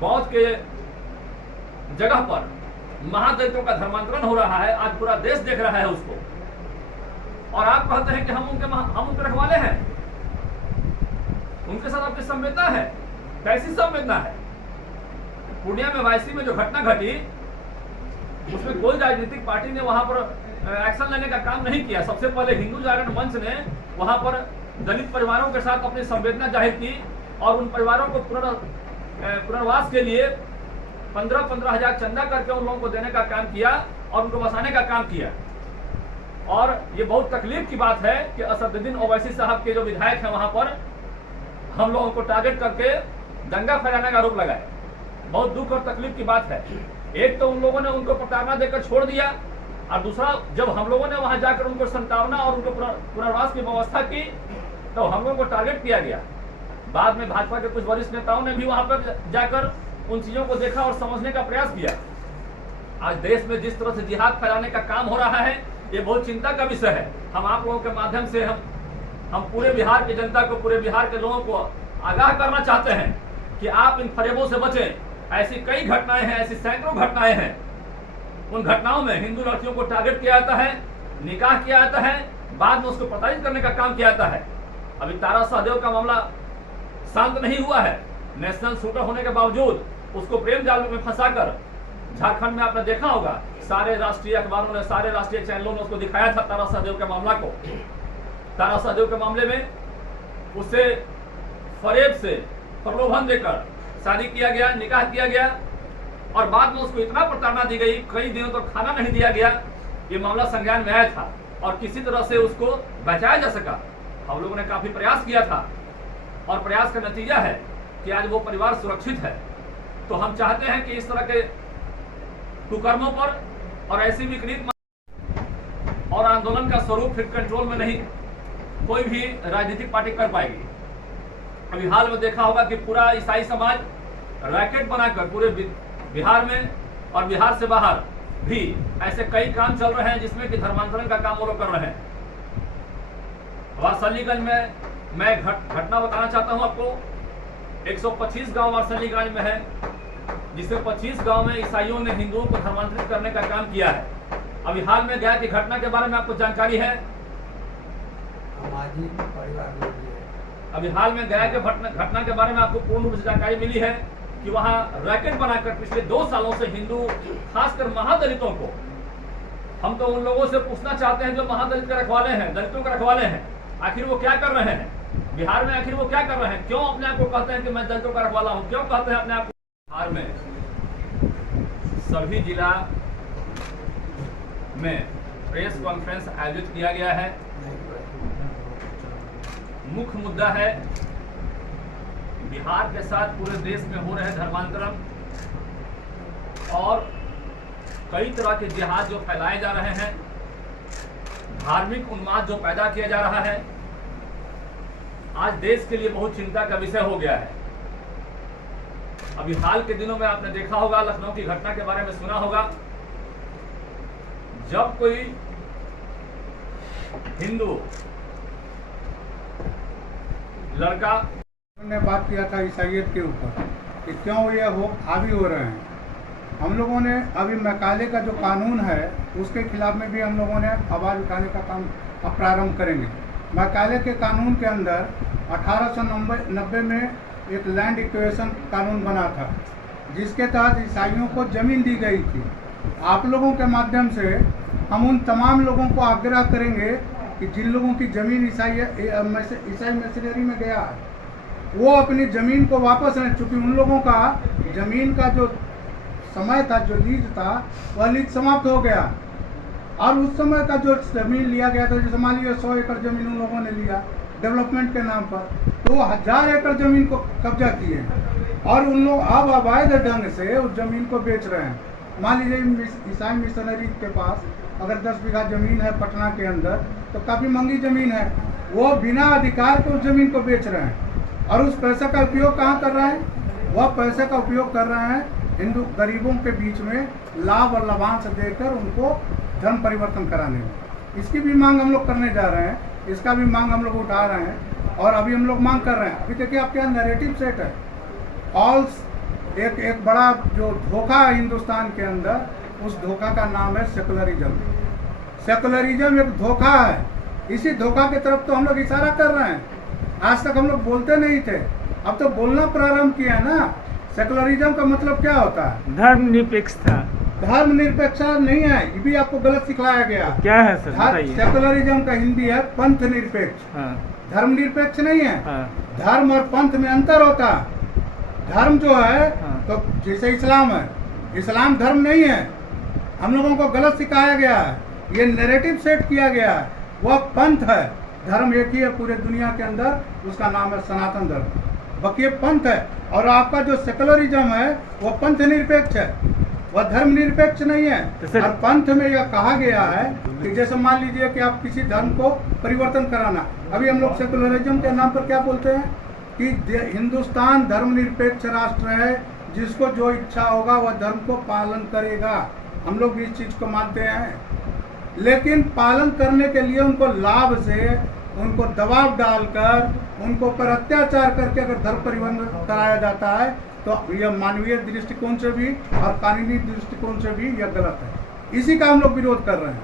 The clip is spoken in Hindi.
बौद्ध के जगह पर महादलितों का धर्मांतरण हो रहा है, आज पूरा देश देख रहा है उसको, और आप कहते हैं कि हम उनके रखवाले हैं, उनके साथ आपकी संवेदना है। कैसी संवेदना है? पूर्णिया में वायसी में जो घटना घटी उसमें कोई राजनीतिक पार्टी ने वहां पर एक्शन लेने का काम नहीं किया। सबसे पहले हिंदू जागरण मंच ने वहां पर दलित परिवारों के साथ अपनी संवेदना जाहिर की और उन परिवारों को पुनर्वास के लिए 15-15 हजार चंदा करके उन लोगों को देने का काम किया और उनको बसाने का काम किया। और ये बहुत तकलीफ की बात है कि असदुद्दीन ओवैसी साहब के जो विधायक हैं वहां पर हम लोगों को टारगेट करके दंगा फैलाने का आरोप लगाए। बहुत दुख और तकलीफ की बात है। एक तो उन लोगों ने उनको प्रताड़ना देकर छोड़ दिया, और दूसरा जब हम लोगों ने वहां जाकर उनको संतावना और उनको पुनर्वास की व्यवस्था की तो हम लोगों को टारगेट किया गया। बाद में भाजपा के कुछ वरिष्ठ नेताओं ने भी वहां पर जाकर उन चीजों को देखा और समझने का प्रयास किया। आज देश में जिस तरह से जिहाद फैलाने का काम हो रहा है ये बहुत चिंता का विषय है। हम आप लोगों के माध्यम से हम पूरे बिहार की जनता को, पूरे बिहार के लोगों को आगाह करना चाहते हैं कि आप इन फरेबों से बचें। ऐसी कई घटनाएं हैं, ऐसी सैकड़ों घटनाएं हैं। उन घटनाओं में हिंदू लड़कियों को टारगेट किया जाता है, निकाह किया जाता है, बाद में उसको प्रताड़ित करने का काम किया जाता है। अभी तारा सहदेव का मामला शांत नहीं हुआ है। नेशनल शूटर होने के बावजूद उसको प्रेम जाल में फंसाकर झारखंड में आपने देखा होगा, सारे राष्ट्रीय अखबारों ने, सारे राष्ट्रीय चैनलों ने उसको दिखाया था तारा सहदेव के मामला को। तारा सहदेव के मामले में उसे फरेब से प्रलोभन देकर शादी किया गया, निकाह किया गया और बाद में उसको इतना प्रताड़ना दी गई, कई दिनों तक तो खाना नहीं दिया गया। ये मामला संज्ञान में आया था और किसी तरह से उसको बचाया जा सका। हम लोगों ने काफी प्रयास किया था और प्रयास का नतीजा है कि आज वो परिवार सुरक्षित है। तो हम चाहते हैं कि इस तरह के कुकर्मों पर और ऐसी विकृत और आंदोलन का स्वरूप फिर कंट्रोल में नहीं कोई भी राजनीतिक पार्टी कर पाएगी। अभी हाल में देखा होगा कि पूरा ईसाई समाज रैकेट बनाकर पूरे बिहार में और बिहार से बाहर भी ऐसे कई काम चल रहे हैं जिसमें कि धर्मांतरण का काम वो लोग कर रहे हैं। वारसलीगंज में मैं घटना बताना चाहता हूं आपको। 125 गांव वारसलीगंज में है, जिसमें 25 गांव में ईसाइयों ने हिंदुओं को धर्मांतरित करने का काम किया है। अभी हाल में गया कि घटना के बारे में आपको जानकारी है? अभी हाल में गया के घटना के बारे में आपको पूर्ण रूप से जानकारी मिली है कि वहां रैकेट बनाकर पिछले 2 सालों से हिंदू, खासकर महादलितों को, हम तो उन लोगों से पूछना चाहते हैं जो महादलित के रखवाले हैं, दलितों के रखवाले हैं, आखिर वो क्या कर रहे हैं बिहार में? आखिर वो क्या कर रहे हैं? क्यों अपने आप को कहते हैं कि मैं दलितों का रखवाला हूं? क्यों कहते हैं अपने आप को? बिहार में सभी जिला में प्रेस कॉन्फ्रेंस आयोजित किया गया है। मुख्य मुद्दा है बिहार के साथ पूरे देश में हो रहे धर्मांतरण और कई तरह के जिहाद जो फैलाए जा रहे हैं, धार्मिक उन्माद जो पैदा किया जा रहा है, आज देश के लिए बहुत चिंता का विषय हो गया है। अभी हाल के दिनों में आपने देखा होगा, लखनऊ की घटना के बारे में सुना होगा। जब कोई हिंदू लड़का ने बात किया था ईसाइयत के ऊपर कि क्यों ये हावी हो रहे हैं। हम लोगों ने अभी मैकाले का जो कानून है उसके खिलाफ में भी हम लोगों ने आवाज़ उठाने का काम अब प्रारंभ करेंगे। मैकाले के कानून के अंदर 1890 में एक लैंड इक्वेशन कानून बना था, जिसके तहत ईसाइयों को ज़मीन दी गई थी। आप लोगों के माध्यम से हम उन तमाम लोगों को आग्रह करेंगे कि जिन लोगों की ज़मीन ईसाई मिशनरी में गया है वो अपनी ज़मीन को वापस लें, चूँकि उन लोगों का ज़मीन का जो समय था, जो लीज था, वह लीज समाप्त हो गया। और उस समय का जो ज़मीन लिया गया था, जैसे मान लीजिए 100 एकड़ ज़मीन उन लोगों ने लिया डेवलपमेंट के नाम पर, तो वो 1000 एकड़ ज़मीन को कब्जा किए और उन लोग अब अवैध ढंग से उस ज़मीन को बेच रहे हैं। मान लीजिए ईसाई मिशनरी के पास अगर 10 बीघा ज़मीन है पटना के अंदर, तो काफ़ी महंगी ज़मीन है, वो बिना अधिकार के उस ज़मीन को बेच रहे हैं और उस पैसे का उपयोग कहाँ कर रहे हैं? वह पैसे का उपयोग कर रहे हैं हिंदू गरीबों के बीच में लाभ और लाभांश देकर उनको धर्म परिवर्तन कराने में। इसकी भी मांग हम लोग करने जा रहे हैं, इसका भी मांग हम लोग उठा रहे हैं और अभी हम लोग मांग कर रहे हैं। अभी देखिए आपके यहाँ नैरेटिव सेट है, ऑल एक बड़ा जो धोखा है हिंदुस्तान के अंदर, उस धोखा का नाम है सेकुलरिज्म। सेकुलरिज्म एक धोखा है। इसी धोखा की तरफ तो हम लोग इशारा कर रहे हैं। आज तक हम लोग बोलते नहीं थे, अब तो बोलना प्रारंभ किया ना। सेकुलरिज्म का मतलब क्या होता है? धर्मनिरपेक्षता। धर्मनिरपेक्षता नहीं है, ये भी आपको गलत सिखलाया गया। क्या है सर, बताइए। सेकुलरिज्म का हिंदी है पंथ निरपेक्ष। हाँ, धर्मनिरपेक्ष नहीं है। हाँ, धर्म और पंथ में अंतर होता है। धर्म जो है हाँ। तो जैसे इस्लाम है, इस्लाम धर्म नहीं है। हम लोगों को गलत सिखाया गया है, ये नैरेटिव सेट किया गया है। वह पंथ है। धर्म एक ही है पूरे दुनिया के अंदर, उसका नाम है सनातन धर्म। बाकी ये पंथ है। और आपका जो सेकुलरिज्म है वो पंथ निरपेक्ष है, वह धर्म निरपेक्ष नहीं है। तो सर- और पंथ में यह कहा गया है कि जैसे मान लीजिए कि आप किसी धर्म को परिवर्तन कराना, अभी हम लोग सेकुलरिज्म के नाम पर क्या बोलते हैं कि हिंदुस्तान धर्मनिरपेक्ष राष्ट्र है, जिसको जो इच्छा होगा वह धर्म को पालन करेगा। हम लोग भी इस चीज को मानते हैं, लेकिन पालन करने के लिए उनको लाभ से, उनको दबाव डालकर, उनको पर अत्याचार करके अगर धर्म परिवर्तन कराया जाता है तो यह मानवीय दृष्टिकोण से भी और कानूनी दृष्टिकोण से भी यह गलत है। इसी का हम लोग विरोध कर रहे हैं।